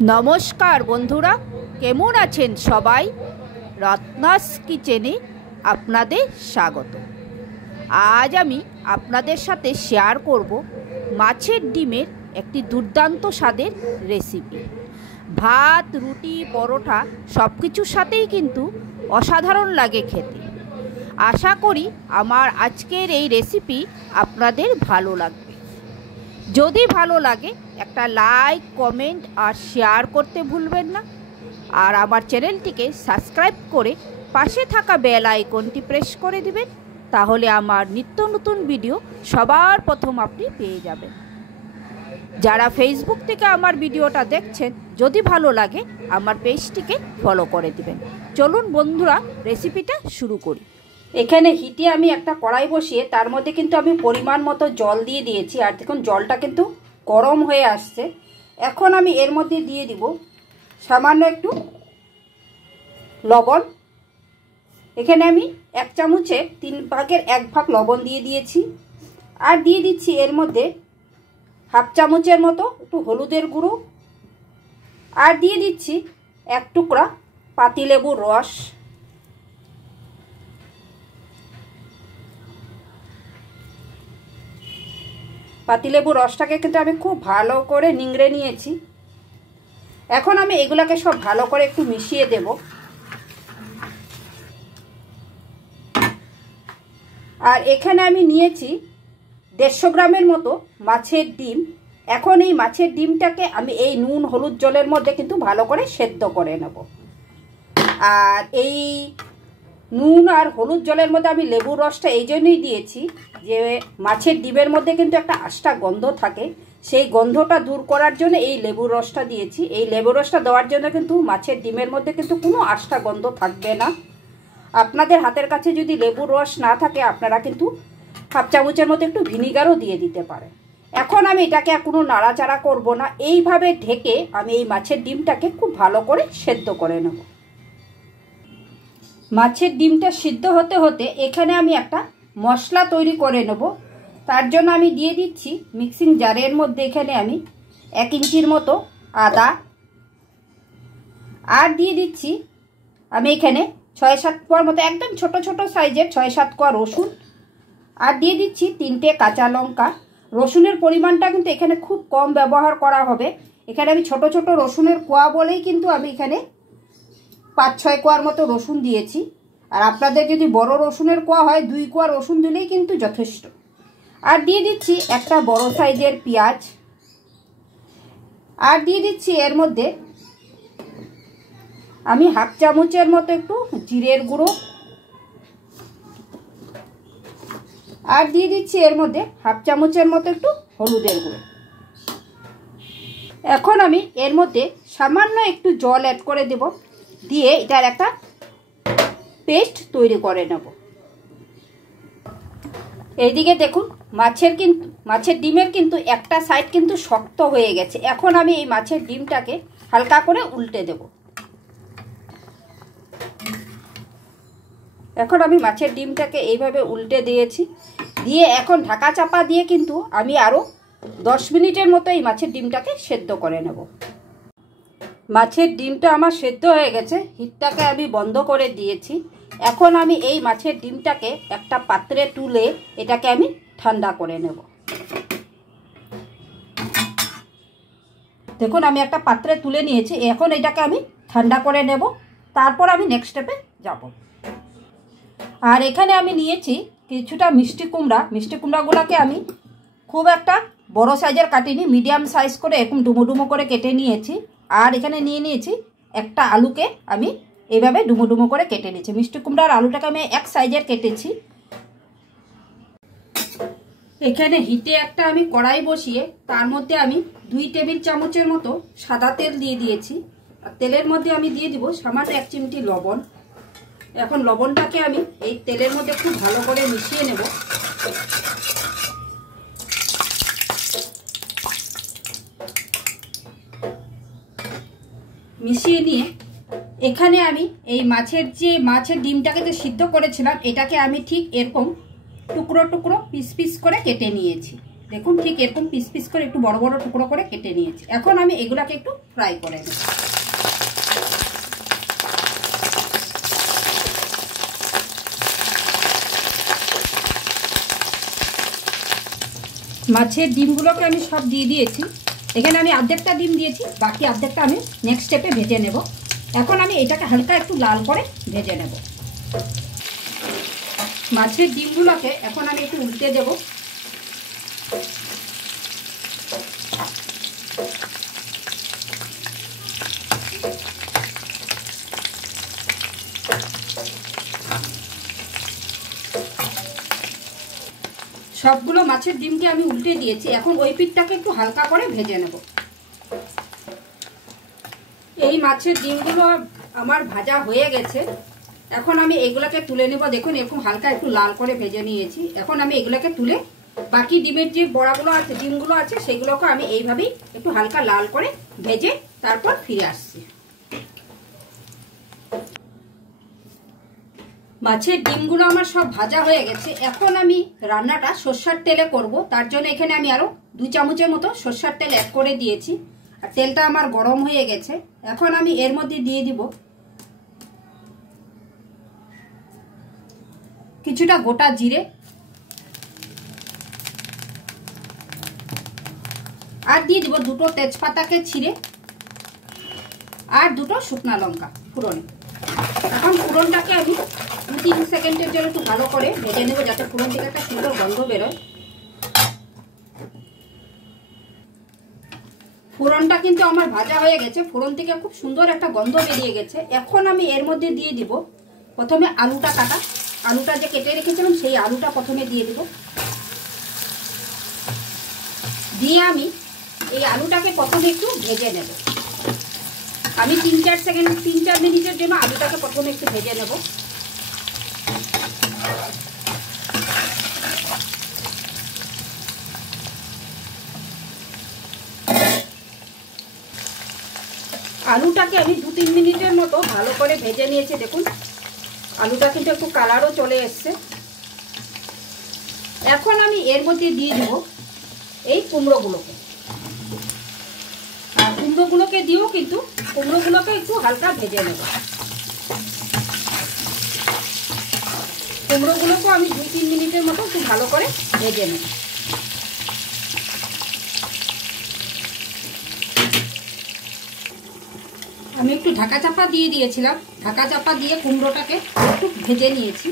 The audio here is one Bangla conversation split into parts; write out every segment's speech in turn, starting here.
নমস্কার বন্ধুরা, কেমন আছেন সবাই? রত্নাস কিচেনে আপনাদের স্বাগত। আজ আমি আপনাদের সাথে শেয়ার করব মাছের ডিমের একটি দুর্দান্ত স্বাদের রেসিপি। ভাত, রুটি, পরোটা সব কিছুর সাথেই কিন্তু অসাধারণ লাগে খেতে। আশা করি আমার আজকের এই রেসিপি আপনাদের ভালো লাগবে। যদি ভালো লাগে একটা লাইক, কমেন্ট আর শেয়ার করতে ভুলবেন না। আর আমার চ্যানেলটিকে সাবস্ক্রাইব করে পাশে থাকা বেল আইকনটি প্রেস করে দিবেন, তাহলে আমার নিত্য নতুন ভিডিও সবার প্রথম আপনি পেয়ে যাবেন। যারা ফেসবুক থেকে আমার ভিডিওটা দেখছেন, যদি ভালো লাগে আমার পেজটিকে ফলো করে দিবেন। চলুন বন্ধুরা, রেসিপিটা শুরু করি। এখানে হিটে আমি একটা কড়াই বসিয়ে তার মধ্যে কিন্তু আমি পরিমাণ মতো জল দিয়ে দিয়েছি। আর দেখুন জলটা কিন্তু গরম হয়ে আসছে। এখন আমি এর মধ্যে দিয়ে দিব সামান্য একটু লবণ। এখানে আমি 1 চামচের 3 ভাগের 1 ভাগ লবণ দিয়ে দিয়েছি। আর দিয়ে দিচ্ছি এর মধ্যে 1/2 চামচের মতো একটু হলুদের গুঁড়ো। আর দিয়ে দিচ্ছি 1 টুকরা পাতিলেবুর রস। পাতিলেবুর রসটাকে কিন্তু আমি খুব ভালো করে নিংড়ে নিয়েছি। এখন আমি এগুলাকে সব ভালো করে একটু মিশিয়ে দেব। আর এখানে আমি নিয়েছি 150 গ্রামের মতো মাছের ডিম। এখন এই মাছের ডিমটাকে আমি এই নুন হলুদ জলের মধ্যে কিন্তু ভালো করে সেদ্ধ করে নেব। আর এই নুন আর হলুদ জলের মধ্যে আমি লেবুর রসটা এই জন্যই দিয়েছি যে মাছের ডিমের মধ্যে কিন্তু একটা আষ্টা গন্ধ থাকে, সেই গন্ধটা দূর করার জন্য এই লেবুর রসটা দিয়েছি। এই লেবুর রসটা দেওয়ার জন্য কিন্তু মাছের ডিমের মধ্যে কিন্তু কোনো আষ্টা গন্ধ থাকবে না। আপনাদের হাতের কাছে যদি লেবুর রস না থাকে, আপনারা কিন্তু 1/2 চামচের মতো একটু ভিনিগারও দিয়ে দিতে পারেন। এখন আমি এটাকে কোনো নাড়াচাড়া করব না, এইভাবে ঢেকে আমি এই মাছের ডিমটাকে খুব ভালো করে সেদ্ধ করে নেব। মাছের ডিমটা সিদ্ধ হতে হতে এখানে আমি একটা মশলা তৈরি করে নেব। তার জন্য আমি দিয়ে দিচ্ছি মিক্সিং জারের মধ্যে এখানে আমি 1 ইঞ্চির মতো আদা। আর দিয়ে দিচ্ছি আমি এখানে 6-7 কোয়ার মতো একদম ছোট ছোট সাইজের 6-7 কোয়া রসুন। আর দিয়ে দিচ্ছি 3টে কাঁচা লঙ্কা। রসুনের পরিমাণটা কিন্তু এখানে খুব কম ব্যবহার করা হবে। এখানে আমি ছোট ছোট রসুনের কোয়া বলেই কিন্তু আমি এখানে 5-6 কোয়ার মতো রসুন দিয়েছি। আর আপনাদের যদি বড় রসুনের কোয়া হয় 2 কোয়া রসুন দিলেই কিন্তু যথেষ্ট। আর দিয়ে দিচ্ছি একটা বড় সাইজের পেঁয়াজ। আর দিয়ে দিচ্ছি এর মধ্যে আমি 1/2 চামচের মতো একটু জিরের গুঁড়ো। আর দিয়ে দিচ্ছি এর মধ্যে 1/2 চামচের মতো একটু হলুদের গুঁড়ো। এখন আমি এর মধ্যে সামান্য একটু জল অ্যাড করে দেব, দিয়ে এটার একটা পেস্ট তৈরি করে নেব। এইদিকে দেখুন মাছের ডিমের কিন্তু একটা সাইড কিন্তু শক্ত হয়ে গেছে। এখন আমি এই মাছের ডিমটাকে হালকা করে উল্টে দেব। এখন আমি মাছের ডিমটাকে এইভাবে উল্টে দিয়েছি। দিয়ে এখন ঢাকা চাপা দিয়ে কিন্তু আমি আরও 10 মিনিটের মতো এই মাছের ডিমটাকে সেদ্ধ করে নেব। মাছের ডিমটা আমার সেদ্ধ হয়ে গেছে, হিটটাকে আমি বন্ধ করে দিয়েছি। এখন আমি এই মাছের ডিমটাকে একটা পাত্রে তুলে এটাকে আমি ঠান্ডা করে নেব। দেখুন আমি একটা পাত্রে তুলে নিয়েছি। এখন এটাকে আমি ঠান্ডা করে নেব, তারপর আমি নেক্সট স্টেপে যাব। আর এখানে আমি নিয়েছি কিছুটা মিষ্টি কুমড়া। মিষ্টি কুমড়াগুলোকে আমি খুব একটা বড় সাইজের কাটিনি, মিডিয়াম সাইজ করে এরকম ডুমো ডুমো করে কেটে নিয়েছি। আর এখানে নিয়ে নিয়েছি একটা আলুকে আমি এইভাবে ডুমো ডুমো করে কেটে নিয়েছি। মিষ্টি কুমড়ার আলুটাকে আমি এক সাইজের কেটেছি। এখানে হিটে একটা আমি কড়াই বসিয়ে তার মধ্যে আমি 2 টেবিল চামচের মতো সাদা তেল দিয়ে দিয়েছি। আর তেলের মধ্যে আমি দিয়ে দিব সামান্য 1 চিমটি লবণ। এখন লবণটাকে আমি এই তেলের মধ্যে খুব ভালো করে মিশিয়ে নেব। মিশিয়ে নিয়ে এখানে আমি এই মাছের ডিমটাকে যে সিদ্ধ করেছিলাম এটাকে আমি ঠিক এরকম টুকরো টুকরো পিস পিস করে কেটে নিয়েছি। দেখুন ঠিক এরকম পিস পিস করে একটু বড় বড় টুকরো করে কেটে নিয়েছি। এখন আমি এগুলাকে একটু ফ্রাই করে নেব। মাছের ডিমগুলোকে আমি সব দিয়ে দিয়েছি। এখানে আমি অর্ধেকটা ডিম দিয়েছি, বাকি অর্ধেকটা আমি নেক্সট স্টেপে ভেজে নেব। এখন আমি এটাকে হালকা একটু লাল করে ভেজে নেব। মাছের ডিমগুলোকে এখন আমি একটু উল্টে দেব। সবগুলো মাছের ডিমকে আমি উল্টে দিয়েছি। এখন ওই পিঠটাকে একটু হালকা করে ভেজে নেব। এই মাছের ডিমগুলো আমার ভাজা হয়ে গেছে। এখন আমি এগুলোকে তুলে নেব। দেখুন এরকম হালকা একটু লাল করে ভেজে নিয়েছি। এখন আমি এগুলোকে তুলে বাকি ডিমের যে বড়াগুলো আছে, ডিমগুলো আছে, সেগুলোকে আমি এইভাবেই একটু হালকা লাল করে ভেজে তারপর ফিরে আসছি। মাছের ডিমগুলো আমার সব ভাজা হয়ে গেছে। এখন আমি রান্নাটা সরষের তেলে করব। তার জন্য এখানে আমি আরো 2 চামচের মতো সরষের তেল অ্যাড করে দিয়েছি। আর তেলটা আমার গরম হয়ে গেছে। এখন আমি এর মধ্যে দিয়ে দিব কিছুটা গোটা জিরে, আর দিয়ে দিব 2টো তেজপাতাকে ছিঁড়ে, আর 2টো শুকনা লঙ্কা ফোড়নে। এখন ফোড়নটাকে আমি 2-3 সেকেন্ডের জন্য একটু ভালো করে ভেজে নেব, যাতে ফোড়ন থেকে একটা সুন্দর গন্ধ বেরোয়। ফোড়নটা কিন্তু আমার ভাজা হয়ে গেছে। ফোড়ন থেকে খুব সুন্দর একটা গন্ধ বেরিয়ে গেছে। এখন আমি এর মধ্যে দিয়ে দিব প্রথমে আলুটা কাটা। আলুটা যে কেটে রেখেছিলাম সেই আলুটা প্রথমে দিয়ে দিব। দিয়ে আমি এই আলুটাকে প্রথমে একটু ভেজে নেব। আমি 3-4 মিনিটের জন্য আলুটাকে প্রথমে একটু ভেজে নেব। আলুটাকে আমি 2-3 মিনিটের মতো ভালো করে ভেজে নিয়েছি। দেখুন আলুটা কিন্তু একটু কালারও চলে এসছে। এখন আমি এর মধ্যে দিয়ে দিব এই কুমড়োগুলোকে। আর কুমড়োগুলোকে দিয়েও কিন্তু কুমড়োগুলোকে একটু হালকা ভেজে নেব। কুমড়োগুলোকেও আমি 2-3 মিনিটের মতো একটু ভালো করে ভেজে নেব। আমি একটু ঢাকা চাপা দিয়ে দিয়েছিলাম। ঢাকা চাপা দিয়ে কুমড়োটাকে একটু ভেজে নিয়েছি।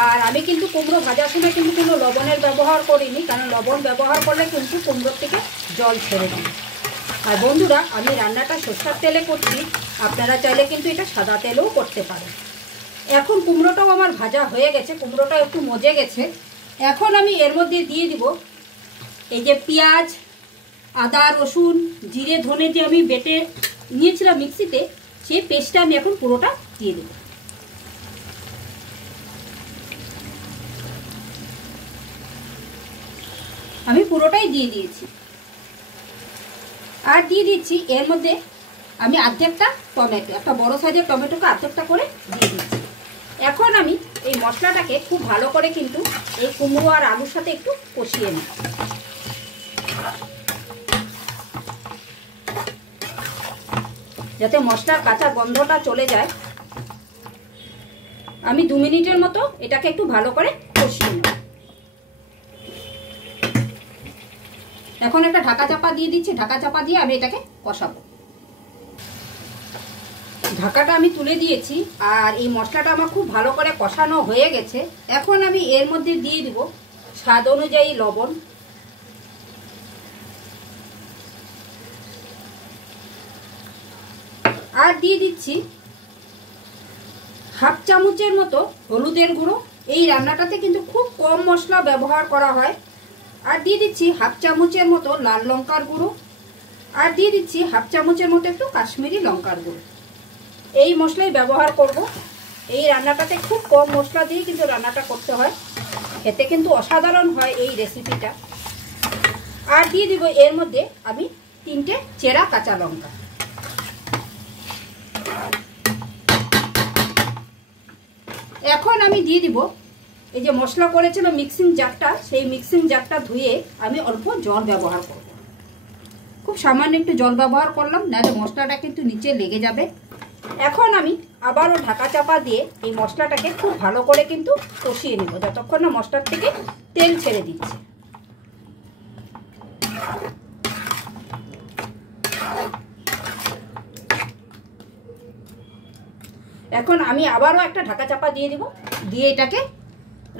আর আমি কিন্তু কুমড়ো ভাজার সময় কিন্তু কোনো লবণের ব্যবহার করিনি, কারণ লবণ ব্যবহার করলে কিন্তু কুমড়োর থেকে জল ছেড়ে দেয়। আর বন্ধুরা, আমি রান্নাটা সরষের তেলে করছি, আপনারা চাইলে কিন্তু এটা সাদা তেলেও করতে পারেন। এখন কুমড়োটাও আমার ভাজা হয়ে গেছে, কুমড়োটা একটু মজে গেছে। এখন আমি এর মধ্যে দিয়ে দিব এই যে পেঁয়াজ, আদা, রসুন, জিরে, ধনে যে আমি বেটে নিয়েছিলাম মিক্সিতে, সেই পেস্টটা আমি এখন পুরোটা দিয়ে দেব। আমি পুরোটাই দিয়ে দিয়েছি। আর দিয়ে দিচ্ছি এর মধ্যে আমি অর্ধেকটা টমেটো, একটা বড় সাইজের টমেটোকে অর্ধেকটা করে দিয়ে দিচ্ছি। এখন আমি এই মশলাটাকে খুব ভালো করে কিন্তু এই কুমড়ো আর আলুর সাথে একটু কষিয়ে নিই, যাতে মশলার কাঁচা গন্ধটা চলে যায়। আমি 2 মিনিটের মতো এটাকে একটু ভালো করে কষিয়ে নেব। এখন একটা ঢাকা চাপা দিয়ে দিচ্ছি। ঢাকা চাপা দিয়ে আমি এটাকে কষাবো। ঢাকাটা আমি তুলে দিয়েছি। আর এই মশলাটা আমার খুব ভালো করে কষানো হয়ে গেছে। এখন আমি এর মধ্যে দিয়ে দিব স্বাদ অনুযায়ী লবণ, আর দিয়ে দিচ্ছি হাফ চামচের মতো হলুদের গুঁড়ো। এই রান্নাটাতে কিন্তু খুব কম মশলা ব্যবহার করা হয়। আর দিয়ে দিচ্ছি হাফ চামচের মতো লাল লঙ্কার গুঁড়ো, আর দিয়ে দিচ্ছি হাফ চামচের মতো একটু কাশ্মীরি লঙ্কার গুঁড়ো। এই মশলাই ব্যবহার করব। এই রান্নাটাতে খুব কম মশলা দিয়ে কিন্তু রান্নাটা করতে হয়, খেতে কিন্তু অসাধারণ হয় এই রেসিপিটা। আর দিয়ে দিব এর মধ্যে আমি 3টে চেরা কাঁচা লঙ্কা। এখন আমি দিয়ে দিব এই যে মশলা করেছিল মিক্সিং জারটা, সেই মিক্সিং জারটা ধুয়ে আমি অল্প জল ব্যবহার করব। খুব সামান্য একটু জল ব্যবহার করলাম, নাহলে মশলাটা কিন্তু নিচে লেগে যাবে। এখন আমি আবারও ঢাকা চাপা দিয়ে এই মশলাটাকে খুব ভালো করে কিন্তু কষিয়ে নেব, যতক্ষণ না মশলার থেকে তেল ছেড়ে দিচ্ছে। এখন আমি আবারও একটা ঢাকা চাপা দিয়ে দিব, দিয়ে এটাকে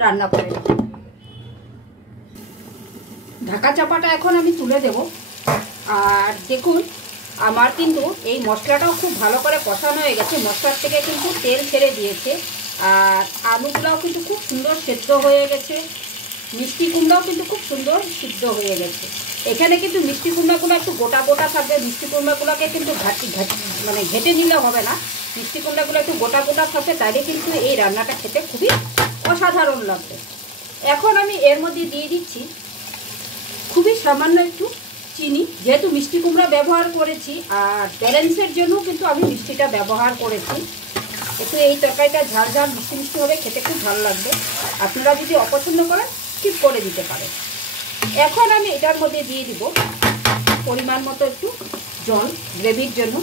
রান্না করে নেব। ঢাকা চাপাটা এখন আমি তুলে দেব। আর দেখুন আমার কিন্তু এই মশলাটাও খুব ভালো করে কষানো হয়ে গেছে, মশলার থেকে কিন্তু তেল ছেড়ে দিয়েছে। আর আলুগুলাও কিন্তু খুব সুন্দর সেদ্ধ হয়ে গেছে, মিষ্টি কুমড়াও কিন্তু খুব সুন্দর সিদ্ধ হয়ে গেছে। এখানে কিন্তু মিষ্টি কুমড়াগুলো একটু গোটা গোটা থাকবে, মিষ্টি কুমড়াগুলোকে কিন্তু মানে ঘেটে নিলে হবে না, মিষ্টি কুমড়াগুলো একটু গোটা গোটা থাকবে, তাইলে কিন্তু এই রান্নাটা খেতে খুবই অসাধারণ লাগবে। এখন আমি এর মধ্যে দিয়ে দিচ্ছি খুবই সামান্য একটু চিনি, যেহেতু মিষ্টি কুমড়া ব্যবহার করেছি আর ব্যালেন্সের জন্য কিন্তু আমি মিষ্টিটা ব্যবহার করেছি। একটু এই তরকারিটা ঝাল ঝাল মিষ্টি মিষ্টি হবে, খেতে খুব ভালো লাগবে। আপনারা যদি অপছন্দ করেন স্কিপ করে দিতে পারেন। এখন আমি এটার মধ্যে দিয়ে দিব পরিমাণ মতো একটু জল গ্রেভির জন্য।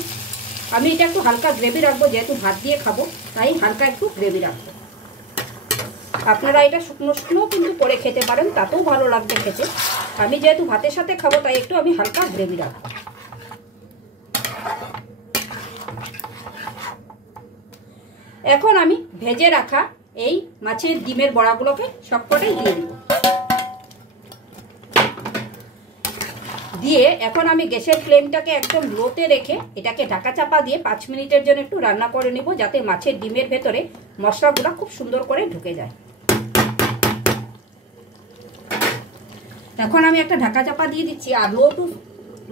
আমি এটা একটু হালকা গ্রেভি রাখবো, যেহেতু ভাত দিয়ে খাবো তাই হালকা একটু গ্রেভি রাখবো। আপনারা এটা শুকনো শুকনোও কিন্তু করে খেতে পারেন, তাতেও ভালো লাগবে খেতে। আমি যেহেতু ভাতের সাথে খাবো তাই একটু আমি হালকা গ্রেভি রাখবো। এখন আমি ভেজে রাখা এই মাছের ডিমের বড়াগুলোকে সবকটাই দিয়ে দিব। দিয়ে এখন আমি গ্যাসের ফ্লেমটাকে একদম লোতে রেখে এটাকে ঢাকা চাপা দিয়ে 5 মিনিটের জন্য একটু রান্না করে নেব, যাতে মাছের ডিমের ভেতরে মশলাগুলো খুব সুন্দর করে ঢুকে যায়। এখন আমি একটা ঢাকা চাপা দিয়ে দিচ্ছি আর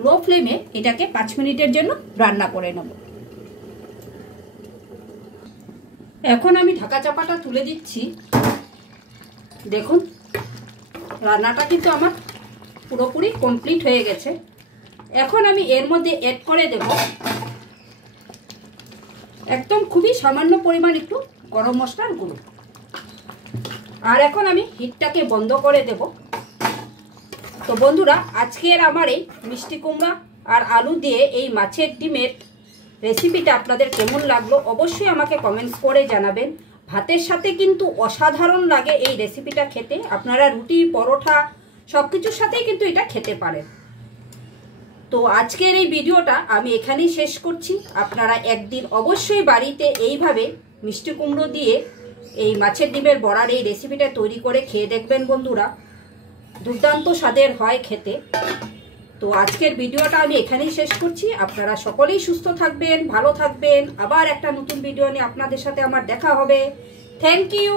লো ফ্লেমে এটাকে 5 মিনিটের জন্য রান্না করে নেব। এখন আমি ঢাকা চাপাটা তুলে দিচ্ছি। দেখুন রান্নাটা কিন্তু আমার পুরোপুরি কমপ্লিট হয়ে গেছে। এখন আমি এর মধ্যে অ্যাড করে দেব একদম খুবই সামান্য পরিমাণ একটু গরম মশলার গুঁড়ো। আর এখন আমি হিটটাকে বন্ধ করে দেব। তো বন্ধুরা, আজকের আমার এই মিষ্টি কুমড়া আর আলু দিয়ে এই মাছের ডিমের রেসিপিটা আপনাদের কেমন লাগলো অবশ্যই আমাকে কমেন্টস করে জানাবেন। ভাতের সাথে কিন্তু অসাধারণ লাগে এই রেসিপিটা খেতে। আপনারা রুটি, পরোটা সব কিছুর সাথেই কিন্তু এটা খেতে পারেন। তো আজকের এই ভিডিওটা আমি এখানেই শেষ করছি। আপনারা একদিন অবশ্যই বাড়িতে এইভাবে মিষ্টি কুমড়ো দিয়ে এই মাছের ডিমের বড়ার এই রেসিপিটা তৈরি করে খেয়ে দেখবেন বন্ধুরা, দুর্দান্ত স্বাদের হয় খেতে। তো আজকের ভিডিওটা আমি এখানেই শেষ করছি। আপনারা সকলেই সুস্থ থাকবেন, ভালো থাকবেন। আবার একটা নতুন ভিডিও নিয়ে আপনাদের সাথে আমার দেখা হবে। Thank you.